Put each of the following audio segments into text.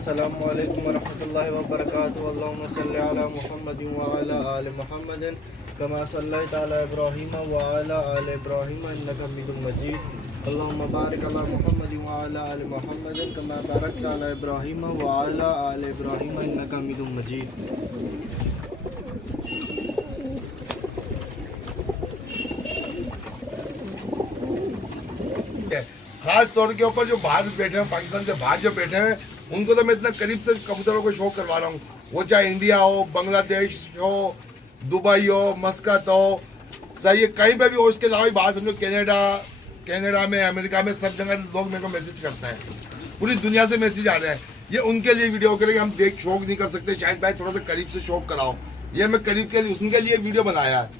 अस्सलामु अलैकुम वरहमतुल्लाहि वबरकातुहू। अल्लाहुम्मा सल्लि अला मुहम्मदिन व अला आलि मुहम्मदिन कमा सल्लैता अला इब्राहीम व अला आलि इब्राहीम इन्नका हमीदुम मजीद। अल्लाहुम्मा बारिक अला मुहम्मदिन व अला आलि मुहम्मदिन कमा बारकता अला इब्राहीम व अला आलि इब्राहीम इन्नका हमीदुम मजीद। खास तौर के ऊपर जो बाहर बैठे हैं, पाकिस्तान से बाहर जो बैठे हैं, उनको तो मैं इतना करीब से कबूतरों को शौक करवा रहा हूँ। वो चाहे इंडिया हो, बांग्लादेश हो, दुबई हो, मस्कत हो, सही है, कहीं पे भी हो। इसके अलावा बाहर समझो कनाडा में, अमेरिका में, सब जगह लोग मेरे को मैसेज करते हैं। पूरी दुनिया से मैसेज आ रहे हैं। ये उनके लिए वीडियो करेंगे, हम देख शौक नहीं कर सकते। शायद भाई थोड़ा सा करीब से शौक कराओ। ये मैं करीब के लिए उनके लिए वीडियो बनाया है।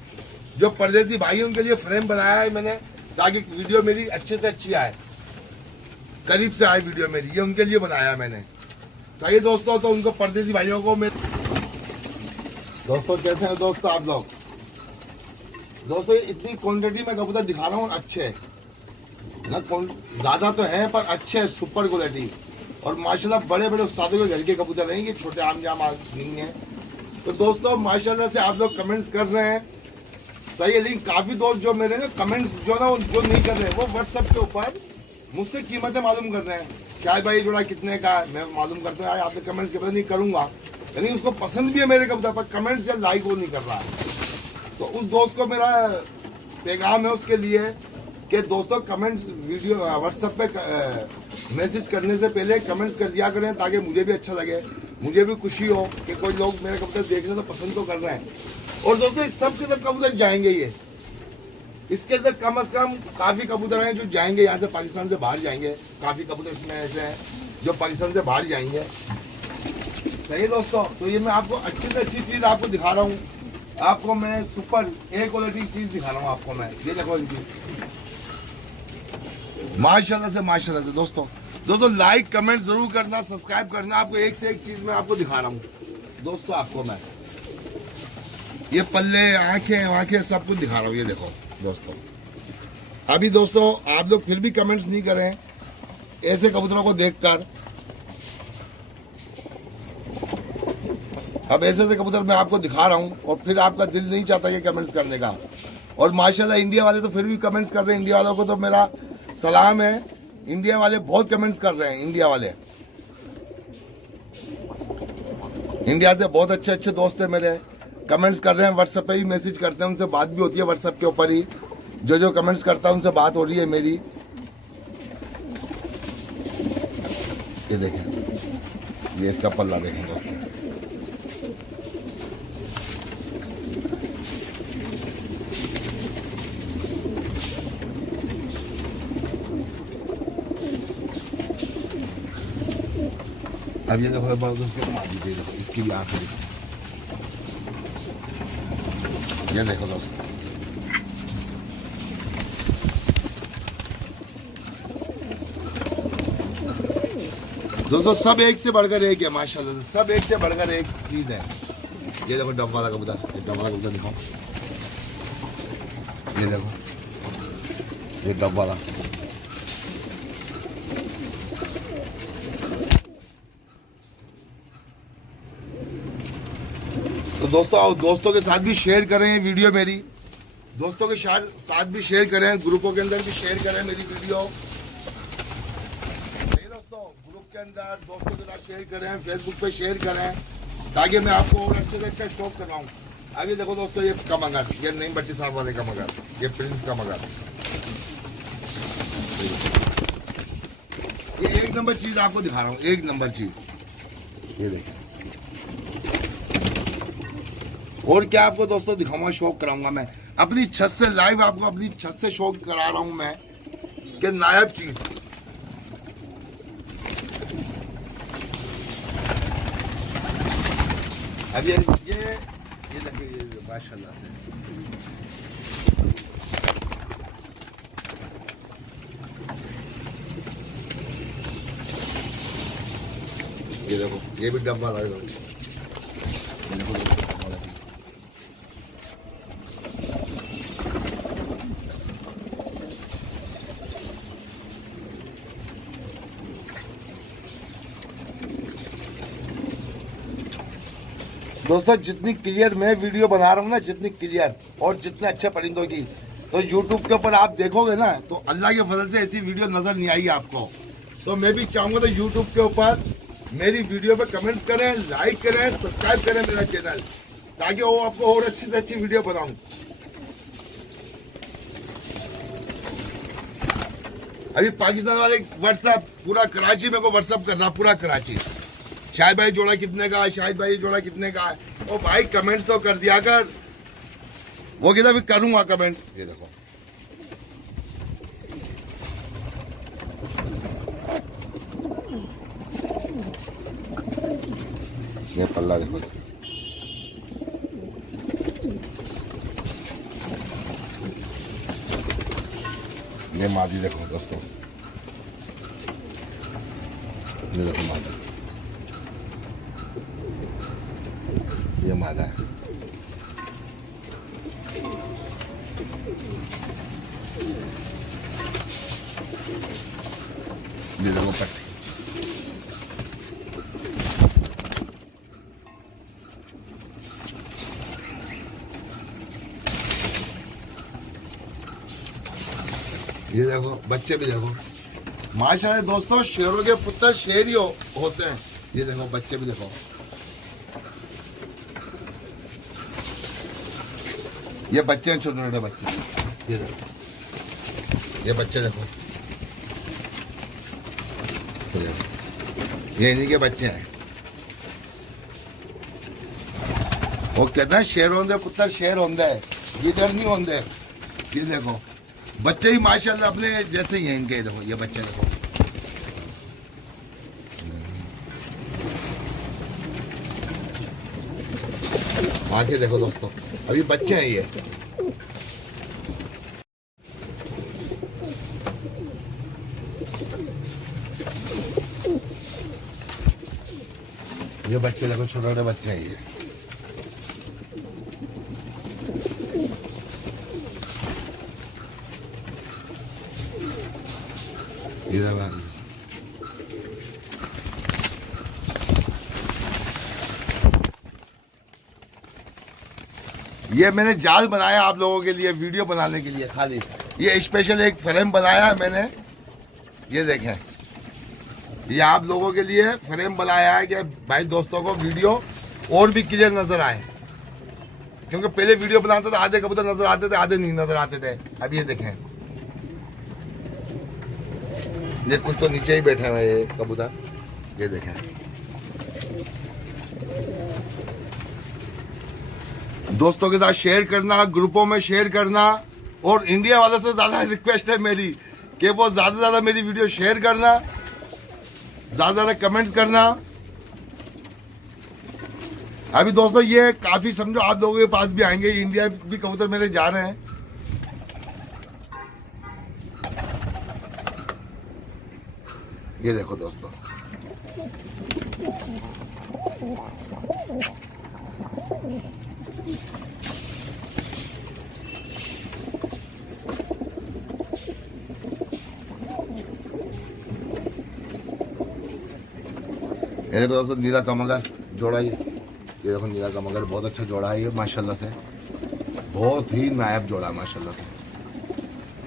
जो परदेसी भाई है उनके लिए फ्रेम बनाया है मैंने, ताकि वीडियो मेरी अच्छे से अच्छी आए, करीब से आए वीडियो मेरी। ये उनके लिए बनाया मैंने। सही दोस्तों, तो उनको परदेसी भाइयों को मैं दोस्तों कैसे हैं दोस्तों आप लोग? दोस्तों इतनी क्वांटिटी में कबूतर दिखा रहा हूँ, अच्छे ना, ज्यादा तो है पर अच्छे, सुपर क्वालिटी। और माशाल्लाह बड़े बड़े उस्तादों के घर के कबूतर हैं, ये छोटे आम जाम नहीं है। तो दोस्तों माशाल्लाह से आप लोग कमेंट्स कर रहे हैं, सही है। लेकिन काफी दोस्त जो मेरे ना कमेंट्स जो ना जो नहीं कर रहे हैं, वो व्हाट्सएप के ऊपर मुझसे कीमतें मालूम कर रहे हैं। क्या भाई जोड़ा कितने का, मैं मालूम करता हूँ आपने कमेंट्स के पता नहीं करूंगा, यानी उसको पसंद भी है मेरे कबूतर पर कमेंट्स या लाइक वो नहीं कर रहा है। तो उस दोस्त को मेरा पैगाम है उसके लिए कि दोस्तों कमेंट्स वीडियो व्हाट्सएप पे मैसेज करने से पहले कमेंट्स कर दिया करें, ताकि मुझे भी अच्छा लगे, मुझे भी खुशी हो कि कोई लोग मेरे कबूतर देख रहे हैं तो पसंद तो कर रहे हैं। और दोस्तों सब के सब कबूतर जाएंगे, ये इसके अंदर कम से कम काफी कबूतर हैं जो जाएंगे यहाँ से, पाकिस्तान से बाहर जाएंगे। काफी कबूतर इसमें ऐसे हैं जो पाकिस्तान से बाहर जाएंगे। सही दोस्तों, तो ये मैं आपको अच्छी से अच्छी चीज आपको दिखा रहा हूँ। आपको मैं सुपर ए क्वालिटी चीज दिखा रहा हूँ आपको मैं। ये देखो इनकी माशाल्लाह से दोस्तों लाइक कमेंट जरूर करना, सब्सक्राइब करना। आपको एक से एक चीज मैं आपको दिखा रहा हूँ दोस्तों। आपको मैं ये पल्ले, आंखें सब कुछ दिखा रहा हूँ। ये देखो दोस्तों, अभी दोस्तों आप लोग फिर भी कमेंट्स नहीं करें ऐसे कबूतरों को देखकर। अब ऐसे ऐसे कबूतर मैं आपको दिखा रहा हूं और फिर आपका दिल नहीं चाहता कि कमेंट्स करने का। और माशाल्लाह इंडिया वाले तो फिर भी कमेंट्स कर रहे हैं। इंडिया वालों को तो मेरा सलाम है। इंडिया वाले बहुत कमेंट्स कर रहे हैं। इंडिया वाले, इंडिया से बहुत अच्छे अच्छे दोस्त है मेरे, कमेंट्स कर रहे हैं। व्हाट्सएप पे भी मैसेज करते हैं, उनसे बात भी होती है व्हाट्सएप के ऊपर ही। जो कमेंट्स करता है उनसे बात हो रही है मेरी। ये देखें, ये इसका पल्ला देखें दोस्तों। अब ये देखो दोस्तों, इसकी भी आंखें देखो। ये देखो दोस्तों सब एक से बढ़कर एक है माशाल्लाह से, सब एक से बढ़कर एक चीज है। ये देखो डब वाला कबूतर, डब वाला कबूतर दिखाओ। ये देखो ये डब वाला। तो दोस्तों आओ, दोस्तों के साथ भी शेयर करें वीडियो मेरी, दोस्तों के साथ भी शेयर करें, ग्रुपों के अंदर भी शेयर करें मेरी वीडियो। दोस्तों ग्रुप के अंदर दोस्तों के साथ शेयर करें, फेसबुक पे शेयर करें, ताकि मैं आपको और अच्छे से अच्छा शौक करवाऊँ। अभी देखो दोस्तों ये का मगर, ये नहीं 32 साल वाले का मगर, ये प्रिंस का मगर। ये एक नंबर चीज आपको दिखा रहा हूँ, एक नंबर चीज। ये देखिए, और क्या आपको दोस्तों दिखाऊंगा, शौक कराऊंगा मैं अपनी छत से लाइव। आपको अपनी छत से शौक करा रहा हूं मैं कि नायाब चीज। अब ये देखिए माशाल्लाह, ये देखो ये भी डब्बा लगा। ये देखो दोस्तों जितनी क्लियर मैं वीडियो बना रहा हूँ ना, जितनी क्लियर और जितने अच्छे परिंदों की, तो यूट्यूब के ऊपर आप देखोगे ना तो अल्लाह के फजल से ऐसी वीडियो नजर नहीं आई आपको। तो मैं भी चाहूंगा तो यूट्यूब के ऊपर मेरी वीडियो पे कमेंट करें, लाइक करें, सब्सक्राइब करें मेरा चैनल, ताकि वो आपको और अच्छी से अच्छी वीडियो बनाऊं। अभी पाकिस्तान वाले व्हाट्सएप पूरा कराची मेरे को व्हाट्सएप करना, पूरा कराची, शाहिद भाई जोड़ा कितने का है, शाहिद भाई जोड़ा कितने का है। ओ भाई कमेंट्स तो कर दिया कर। वो कहता भी करूंगा कमेंट्स। ये देखो ये पल्ला देखो, ये मादी देखो दोस्तों, ये देखो मादी, ये मादा है। ये देखो पट्टी, ये देखो बच्चे भी देखो माशाल्लाह दोस्तों, शेरों के पुत्र शेर ही होते हैं। ये देखो बच्चे भी देखो, ये बच्चे हैं छोटे छोटे बच्चे। ये देखो ये बच्चे देखो, ये इन्हीं के बच्चे हैं। वो कहते हैं शेर होंदे पुत्र शेर होंदे, इधर नहीं होंदे। ये देखो बच्चे ही माशाल्लाह अपने जैसे ही हैं इनके। देखो ये बच्चे देखो, आगे देखो दोस्तों, अभी बच्चे हैं ये बच्चे देखो, छोटे छोटे बच्चे हैं ये। ये मैंने जाल बनाया आप लोगों के लिए वीडियो बनाने के लिए, खाली ये स्पेशल एक फ्रेम बनाया है मैंने। ये देखें, ये आप लोगों के लिए फ्रेम बनाया है कि भाई दोस्तों को वीडियो और भी क्लियर नजर आए। क्योंकि पहले वीडियो बनाते थे आधे कबूतर नजर आते थे, आधे नहीं नजर आते थे। अब ये देखें, ये कुछ तो नीचे ही बैठे हुए ये कबूतर। ये देखें, दोस्तों के साथ शेयर करना, ग्रुपों में शेयर करना, और इंडिया वालों से ज्यादा रिक्वेस्ट है मेरी कि वो ज्यादा से ज्यादा मेरी वीडियो शेयर करना, ज्यादा ज्यादा कमेंट्स करना। अभी दोस्तों ये काफी समझो आप लोगों के पास भी आएंगे, इंडिया भी कबूतर मेरे जा रहे हैं। ये देखो दोस्तों, ये देखो दोस्तों नीला कमगर जोड़ा ये देखो, नीला कमगर बहुत अच्छा जोड़ा है ये माशाल्लाह से, बहुत ही नायाब जोड़ा है माशाल्लाह से।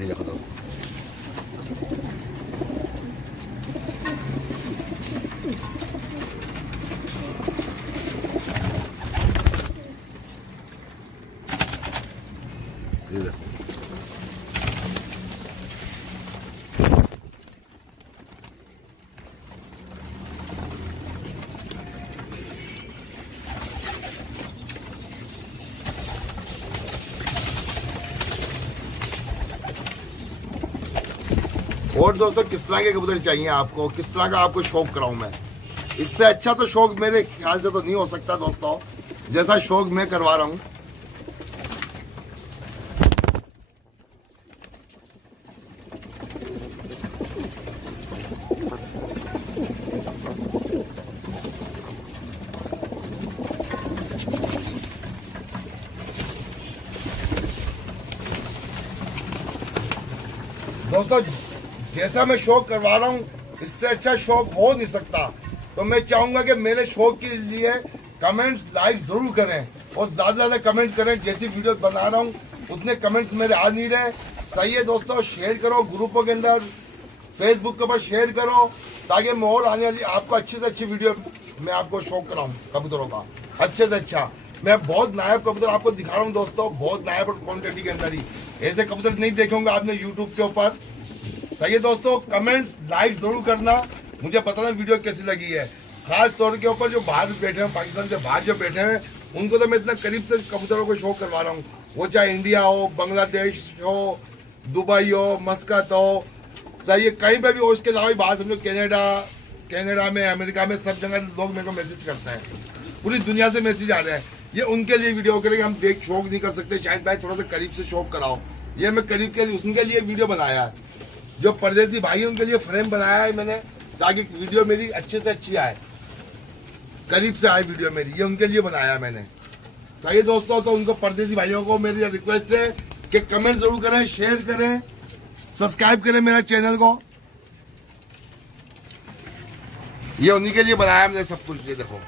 ये देखो दोस्तों, ये देखो और दोस्तों किस तरह के कबूतर चाहिए आपको, किस तरह का आपको शौक कराऊं मैं। इससे अच्छा तो शौक मेरे ख्याल से तो नहीं हो सकता दोस्तों, जैसा शौक मैं करवा रहा हूं। दोस्तों जैसा मैं शौक करवा रहा हूँ इससे अच्छा शौक हो नहीं सकता। तो मैं चाहूंगा कि मेरे शौक के लिए कमेंट्स लाइक जरूर करें और ज्यादा से ज्यादा कमेंट करें। जैसी वीडियो बना रहा हूँ उतने कमेंट्स मेरे आ नहीं रहे। सही है दोस्तों, शेयर करो ग्रुपों के अंदर, फेसबुक के ऊपर शेयर करो, ताकि मैं और आने वाली आपको अच्छी से अच्छी वीडियो मैं आपको शो कराऊं कबूतरों का अच्छे से अच्छा। मैं बहुत नायाब कबूतर आपको दिखा रहा हूँ दोस्तों, बहुत नायाब और क्वांटिटी के अंदर ही। ऐसे कबूतर नहीं देखे होंगे आपने यूट्यूब के ऊपर। सही है दोस्तों, कमेंट्स लाइक जरूर करना, मुझे बताना वीडियो कैसी लगी है। खास तौर के ऊपर जो बाहर बैठे हैं, पाकिस्तान से बाहर जो बैठे हैं, उनको तो मैं इतना करीब से कबूतरों को शो करवा रहा हूँ। वो चाहे इंडिया हो, बांग्लादेश हो, दुबई हो, मस्कत हो, सही है, कहीं पे भी हो। इसके अलावा बाहर समझो कनाडा में, अमेरिका में, सब जगह लोग मेरे को मैसेज करते हैं, पूरी दुनिया से मैसेज आ रहे हैं। ये उनके लिए वीडियो करेंगे, हम देख शौक नहीं कर सकते। शायद भाई थोड़ा सा करीब से शौक कराओ, ये मैं करीब के लिए उनके लिए वीडियो बनाया है। जो परदेसी भाई है उनके लिए फ्रेम बनाया है मैंने, ताकि वीडियो मेरी अच्छे से अच्छी आए, करीब से आए वीडियो मेरी, ये उनके लिए बनाया मैंने। सही है दोस्तों, तो उनको परदेसी भाइयों को मेरी रिक्वेस्ट है कि कमेंट जरूर करें, शेयर करें, सब्सक्राइब करें मेरे चैनल को। ये उन्हीं के लिए बनाया मैंने सब कुछ, ये देखो।